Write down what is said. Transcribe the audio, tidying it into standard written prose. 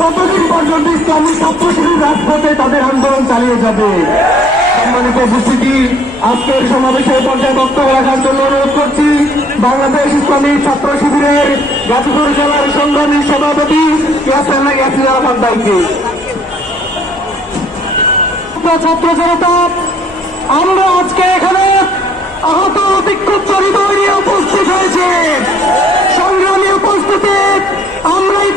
ততদিন পর্যন্ত ইসলামী ছাত্র শিবির রাজপথে তাদের আন্দোলন চালিয়ে যাবে। সম্মানিত উপস্থিতি, আজকের সমাবেশের পর্যায়ে বক্তব্য রাখার জন্য অনুরোধ করছি বাংলাদেশ ইসলামী ছাত্র শিবিরের গাজীপুর জেলার সংগ্রামী সভাপতি ইয়াসির আরাফাত ভাইকে। ছাত্র জনতা, আমরা আজকে এখানে আহত বিক্ষোভকারী নিয়ে উপস্থিত হয়েছে। সংগ্রামী উপস্থিতি, আমরাই